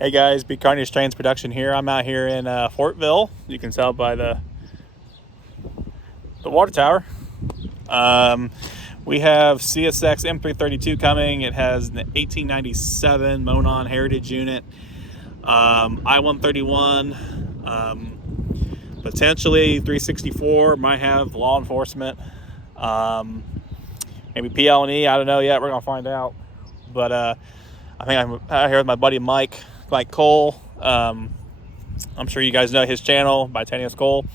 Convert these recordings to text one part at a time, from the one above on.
Hey guys, Big Carnage Trains&Production here. I'm out here in Fortville. You can tell by the water tower. We have CSX M332 coming. It has an 1897 Monon Heritage unit. I-131, potentially 364, might have law enforcement. Maybe PL&E, I don't know yet. We're going to find out. But I think I'm out here with my buddy Mike Cole. I'm sure you guys know his channel, by Tennis Cole.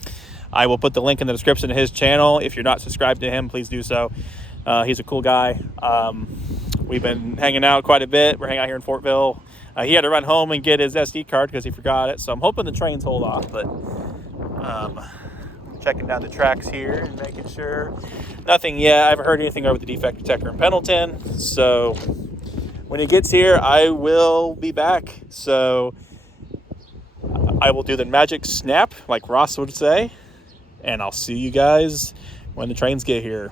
I will put the link in the description to his channel. If you're not subscribed to him, please do so. He's a cool guy. We've been hanging out quite a bit. We're hanging out here in Fortville. He had to run home and get his SD card because he forgot it. So I'm hoping the trains hold off. But checking down the tracks here and making sure. Nothing yet. I haven't heard anything over the defect detector in Pendleton. So when he gets here, I will be back. So I will do the magic snap, like Ross would say. And I'll see you guys when the trains get here.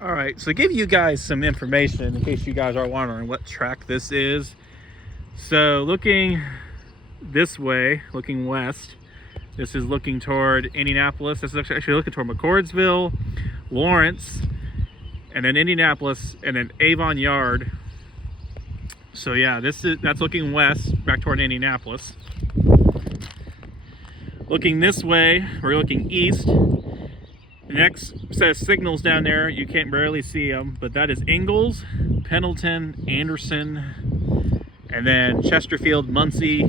All right, so to give you guys some information in case you guys are wondering what track this is. So looking this way, looking west, this is looking toward Indianapolis. This is actually looking toward McCordsville, Lawrence, and then Indianapolis, and then Avon Yard. So yeah, that's looking west, back toward Indianapolis. Looking this way, we're looking east. The next set of signals down there, you can't barely see them, but that is Ingalls, Pendleton, Anderson, and then Chesterfield, Muncie,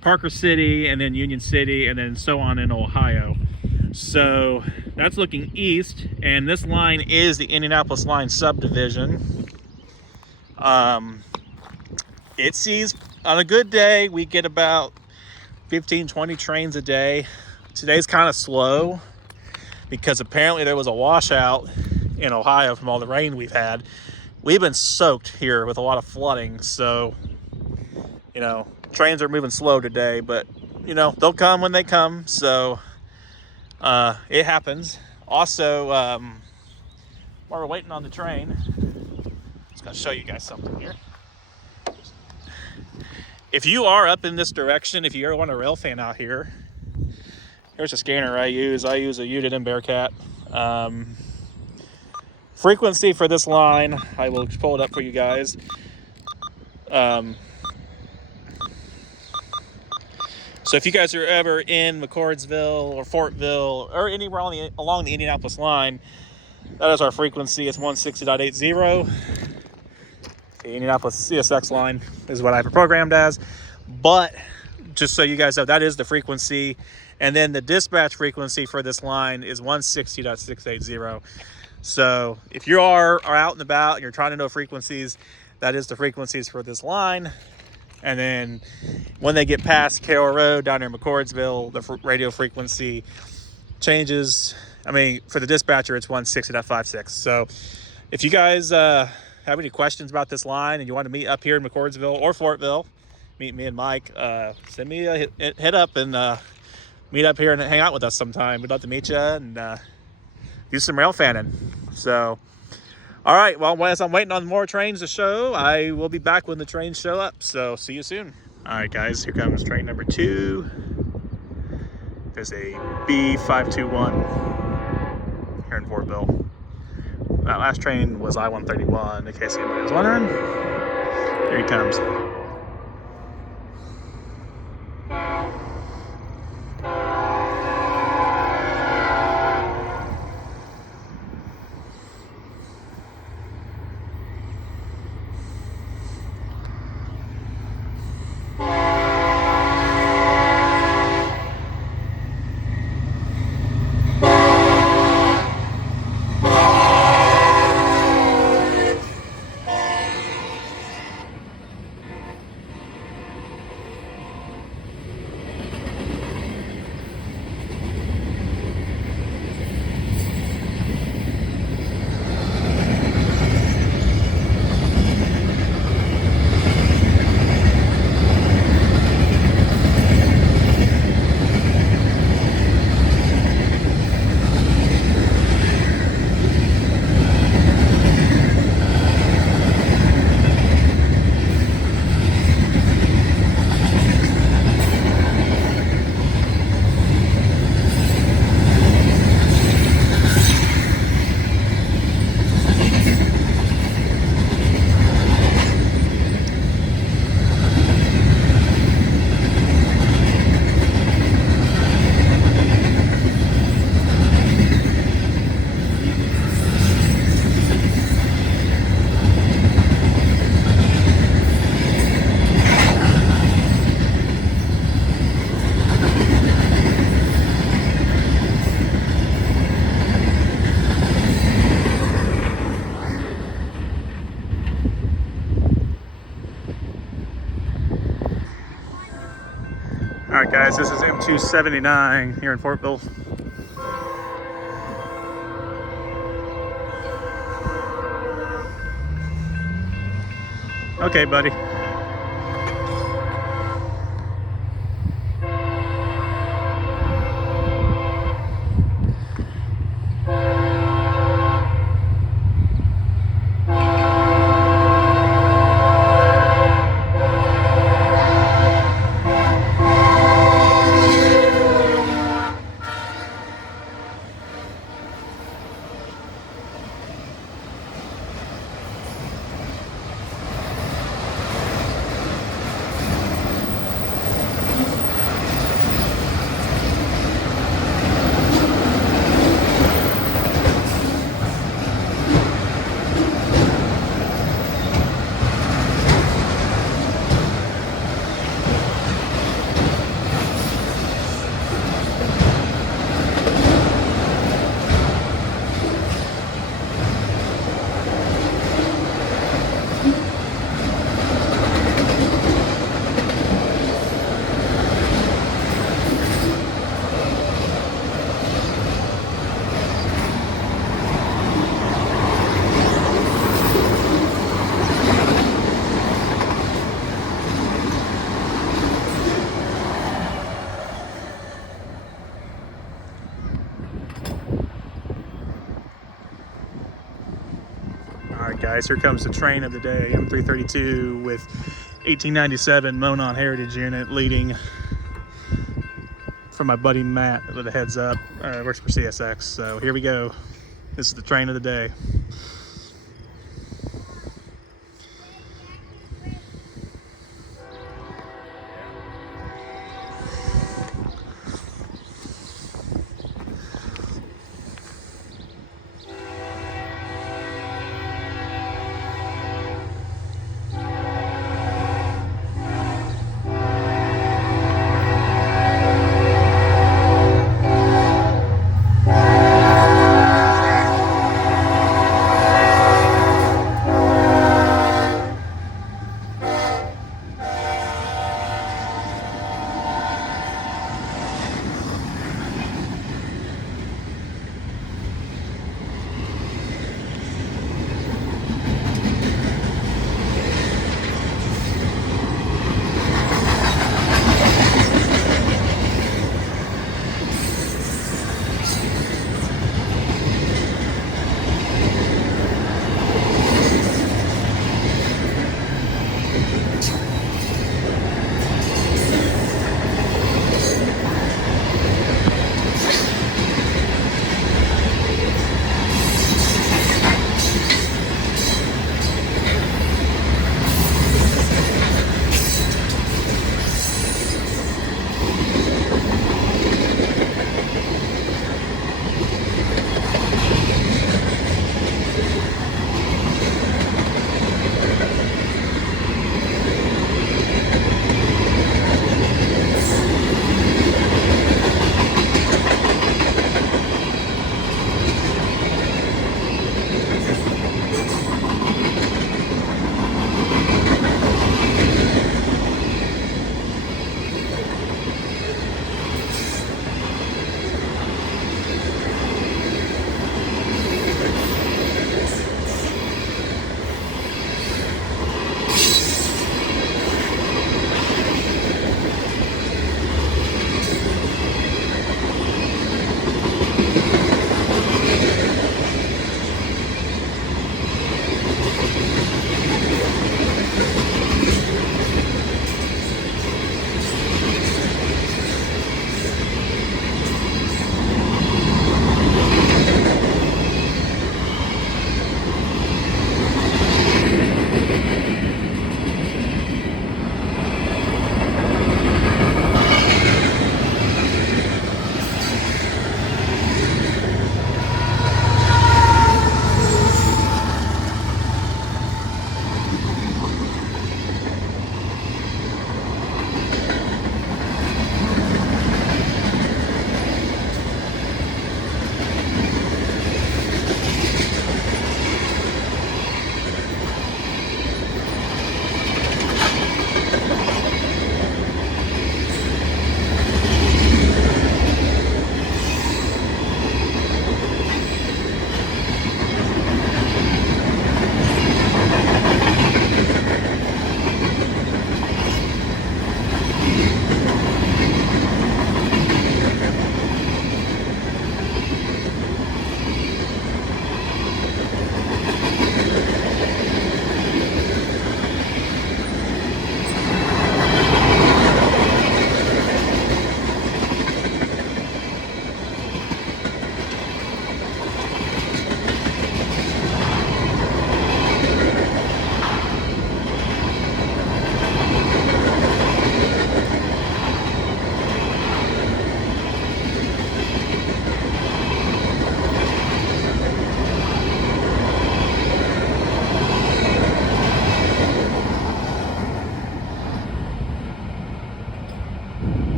Parker City, and then Union City, and then so on in Ohio. So that's looking east, and this line is the Indianapolis line subdivision. It sees, on a good day, we get about 15-20 trains a day. Today's kind of slow because apparently there was a washout in Ohio from all the rain we've had. We've been soaked here with a lot of flooding, so trains are moving slow today, but they'll come when they come. So it happens. Also, while we're waiting on the train, I'm just gonna show you guys something here. If you are up in this direction, if you ever want a rail fan out here, here's a scanner I use. I use a Unit and Bearcat. Frequency for this line, I will pull it up for you guys. So if you guys are ever in McCordsville or Fortville or anywhere along the Indianapolis line, that is our frequency. It's 160.80. The Indianapolis CSX line is what I have it programmed as. But just so you guys know, that is the frequency. And then the dispatch frequency for this line is 160.680. So if you are out and about and you're trying to know frequencies, That is the frequencies for this line. And then when they get past Carroll Road down near McCordsville, the radio frequency changes. I mean, for the dispatcher, it's 160.56. So if you guys have any questions about this line and you want to meet up here in McCordsville or Fortville, meet me and Mike, send me a hit up and meet up here and hang out with us sometime. We'd love to meet you and do some rail fanning. So, all right, well, as I'm waiting on more trains to show, I will be back when the trains show up. So see you soon. All right, guys, here comes train number 2. There's a B521 here in Fortville. That last train was I-131, in case anybody was wondering. Here he comes. All right, guys, this is M279 here in Fortville. Okay, buddy. Alright guys, here comes the train of the day, M332 with 1897 Monon Heritage Unit leading from my buddy Matt with a heads up, works for CSX. So here we go. This is the train of the day.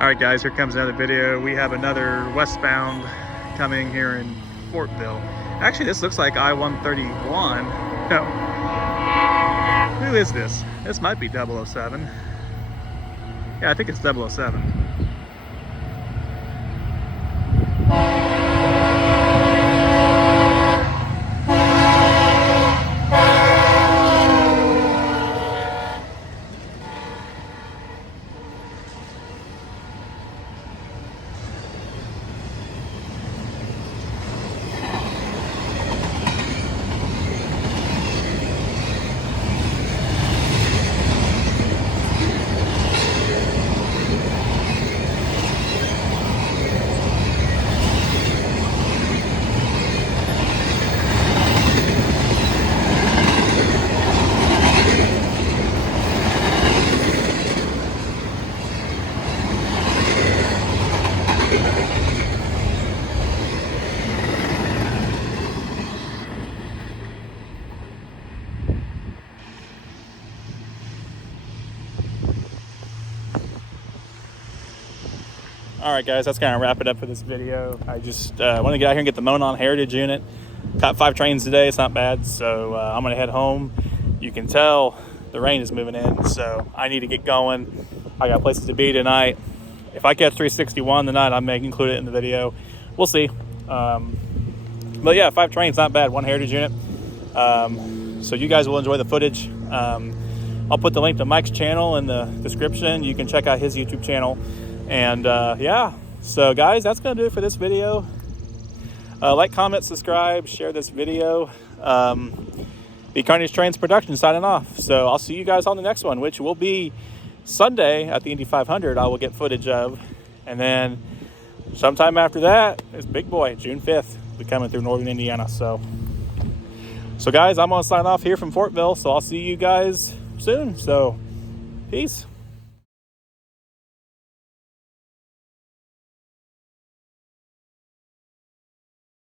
All right, guys, here comes another video. We have another westbound coming here in Fortville. Actually, this looks like I-131. No. Who is this? This might be 007. Yeah, I think it's 007. All right, guys, that's kind of wrap it up for this video. I just want to get out here and get the Monon Heritage unit. Caught 5 trains today. It's not bad, so I'm going to head home. You can tell the rain is moving in, so I need to get going. I got places to be tonight. If I catch 361 tonight, I may include it in the video. We'll see. But yeah, 5 trains, not bad. 1 Heritage unit. So you guys will enjoy the footage. I'll put the link to Mike's channel in the description. You can check out his YouTube channel. And yeah, so guys, that's gonna do it for this video. Like, comment, subscribe, share this video. Be Carnage Trains&Production signing off. So I'll see you guys on the next one, which will be Sunday at the Indy 500. I will get footage of, and then sometime after that is big boy, June 5th. Be coming through northern Indiana. So guys, I'm gonna sign off here from Fortville. So I'll see you guys soon. So peace.